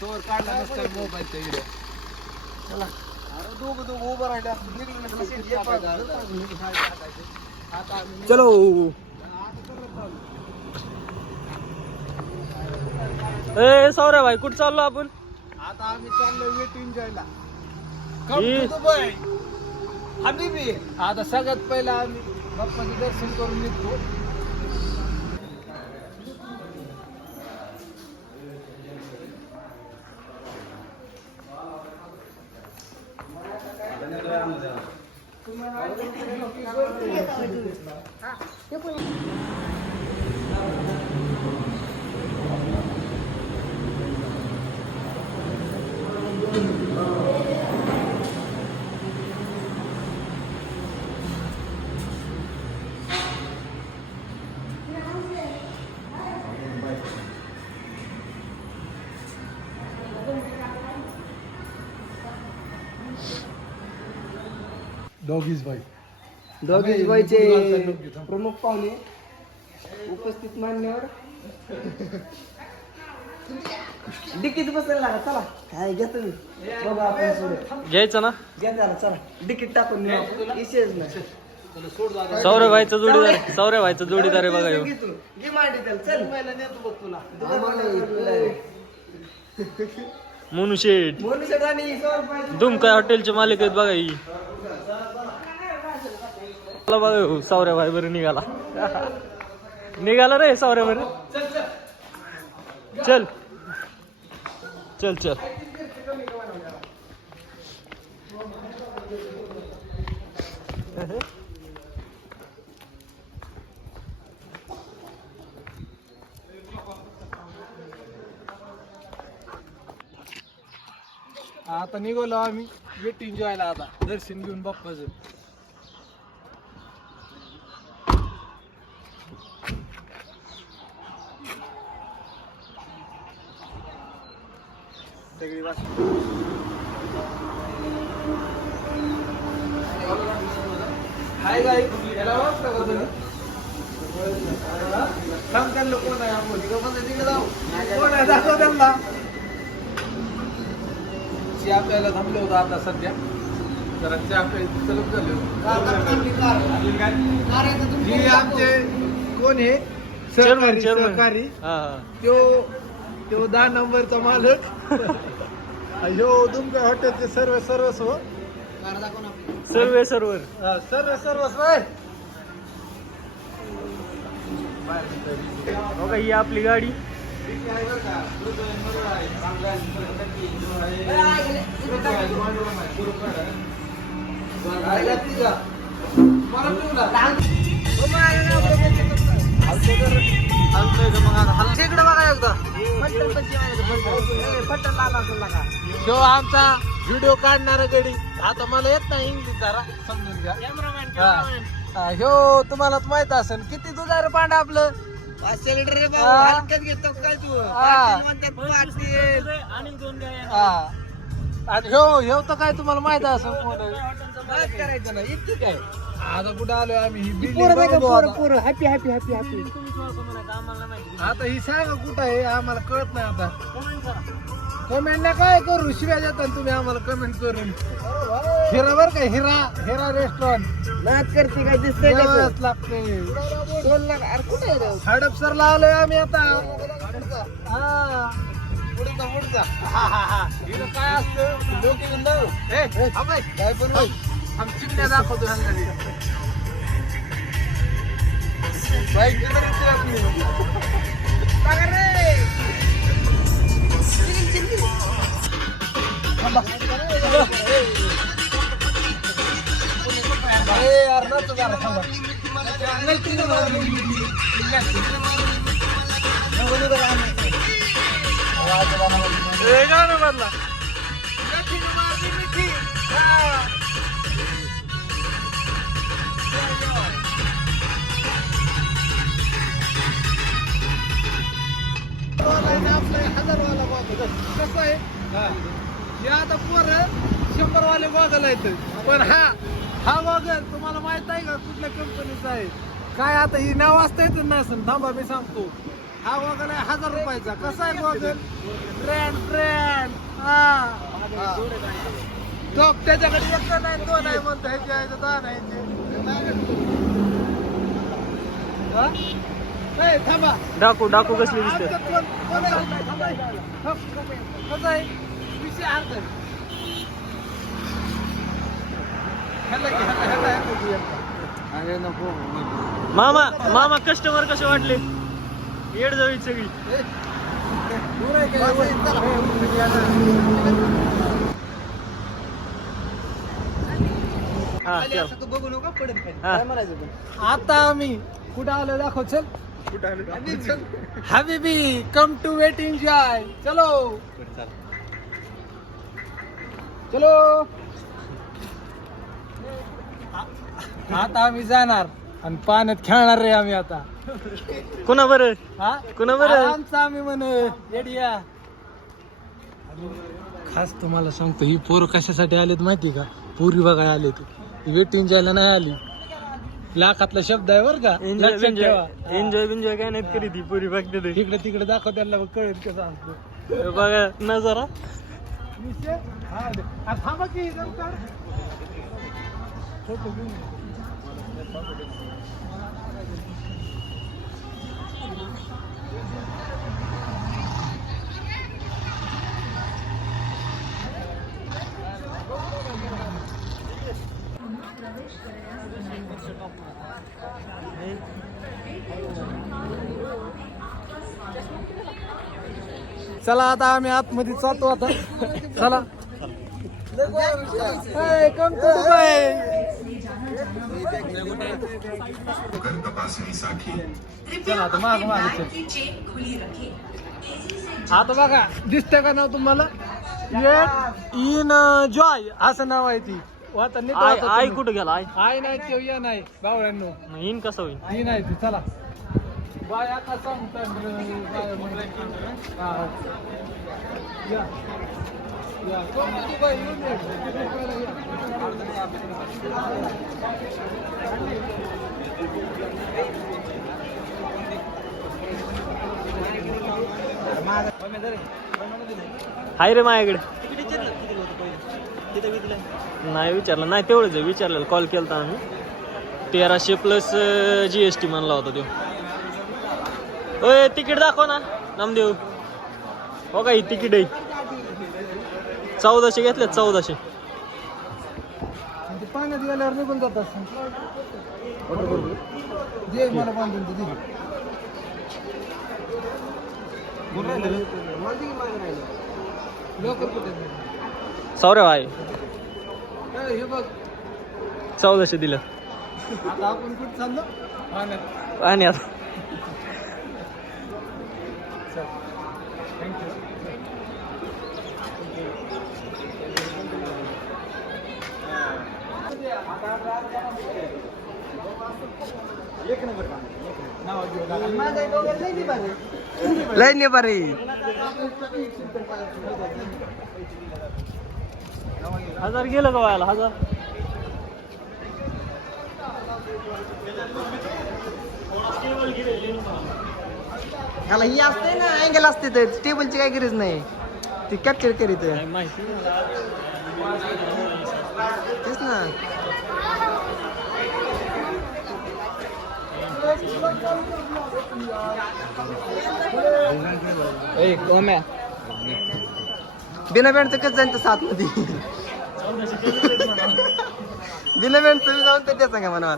तोवर काढला नसता मोबाईलच्या व्हिडिओ. चला अरे दोघं उभं राहिलं चलो. ए सौरभ भाई कुठं चाललो आपण? आता आम्ही चाललोय वेट एन्जॉयला. ही- दुबई हबीबी. आता सगळ्यात पहिला आम्ही बाप्पाचं दर्शन करून निघतो. दोघीच बाई दोघेश बाईचे प्रमुख पाहुणे उपस्थित मान्यवर डिकीट बसायला लागा. चला काय घेतो मी बघा आपण पुढे घ्यायचं ना. घ्या त्याला चला डिकीट टाकून नेऊ आपण. विषयच नाही. सौरभ भाईचा जोडीदार. सौरभ भाईचा जोडीदार आहे बघा ह्यो. घे मांडी त्याला चल. पहिला नेतो बघ तुला. मोनू शेठ. मोनू शेठ आणि दुमका हॉटेलचे मालिक आहेत बघा ही. चला बघा ह्यो सौरभ भाई बरं निघाला. निघाला रे सौरभ बरं. चल चल चल. आता निघालो आम्ही वेट एन्जॉयला. आता दर्शन घेऊन बाप्पाचं. सगळी वास हाय गाई याला वाटतं का तुम्ही? सांग त्यांना कोण आहे आपण तिकडे जाऊ. कोण आहे दाखव त्यांना. चहा प्यायला थांबलो होतो आता सध्या. जरा चहा प्यायला सलग झाले. ही आमचे कोण आहे सहकारी. सहकारी तो 10 नंबरचा मालक. ह्यो दुमका हॉटेलचे सर्वस्व सर्वस्व आहे. बघा ही आपली गाडी. तो आमचा व्हिडिओ काढणारा गडी. आता मला येत नाही इंग्लिश जरा समजून घ्या. ह्यो तुम्हालाच माहित असेल. किती तुझा रे पांडा आपलं 500 लिटर रे भाऊ. हलक्यात घेतो काय तू? आणि ह्यो तर काय तुम्हाला माहित असेल कोण आहे. करायचं ना इतकी काय. आता कुठं आलोय आम्ही. ही building बघू आता. Happy happy happy happy. आता ही सांगा कुठं आहे आम्हाला कळत नाही. आता कमेंट ना काय करू. शिव्या देतात तुम्ही आम्हाला कमेंट करून. हिरा बर का हिरा रेस्टॉरंट नाच करते काय दिसतंय लागते. 2 लाख. अरे कुठे आहे हडपसर लावलोय आम्ही आता. हा पुढचा हिरं काय असतं डोके काय पण आम्ही चिमण्या दाखवतो. बाईक बदला. कसं आहे हे आता पोरं 100 वाले गॉगल आहेत. पण हा गॉगल तुम्हाला माहित आहे का कुठल्या कंपनीचा आहे काय? आता ही नाव वाचता येत नसेल. थांबा मी सांगतो. हा गॉगल आहे 1000 रुपयाचा. कसा आहे गॉगल? ब्रँड हा तो त्याच्याकडे एक नाही 2 आहे म्हणतो, ह्याचे आहे 10 नाही. थांबा डाकू कसली दिसते? कसं आहे विषय अर्ध नको. मामा कस्टमर कसे वाटले? येड जावी सगळी. आता आम्ही कुठं आलो दाखव. चल हबीबी कम टू वेट एन्जॉय. चलो चलो. आता आम्ही जाणार आणि पाण्यात खेळणार रे आम्ही आता. कोणा बरं? हा कोणा बरं? आमचं आम्ही म्हण येडिया. खास तुम्हाला सांगतो ही पोरं कशासाठी आलेत माहिती का? पोरी बघायला आले ते वेट एन्जॉयला नाही आली. लाखातला शब्द आहे बरं का. एन्जॉय बिन्जॉय काय नाही करी ती पुरी बघते ते. तिकडे तिकडे दाखव त्यांना कळेल कसं असतं. बघा नजरा. थांबा की चला आता आम्ही आतमध्ये जातो आता. चला कम टू दुबई. चला आता माग माग. आता बघा दिसतंय का नाव तुम्हाला? इन जॉय असं नाव आहे ती. आई कुठं गेला? आई नाही ते या नाही बावळ्यांनो. इन कसं होईल? ही नाही ती. चला बाय आता सांगतात. या या कोण दुबई येऊन हाय रे माझ्याकडे. नाही विचारलं नाही तेवढंच आहे. विचारलेलं कॉल केला आम्ही. 1300 प्लस GST म्हणला होता तो. ओय तिकीट दाखव ना नामदेव. हो का ही तिकीट आहे 1400 घेतले. 1400 पाण्यात गेल्यावर निघून जात असं. दे मला बांधून दे. लवकर कुठे सौरव आहे. हे बघ 1400 दिलं. आता आपण कुठे चाललो? पाण्यात. आणि आता लय नाही बरे. हजार गेलं का व्हायला? हजार ह्याला ही असते ना अँगल असते तर टेबलची काय गरज नाही. ती कॅप्चर करीत माहिती तेच ना. बिना बँडचं कसं जाईल तर 7 मध्ये. बिना बँडचं जाऊन तर त्याचा का म्हणा.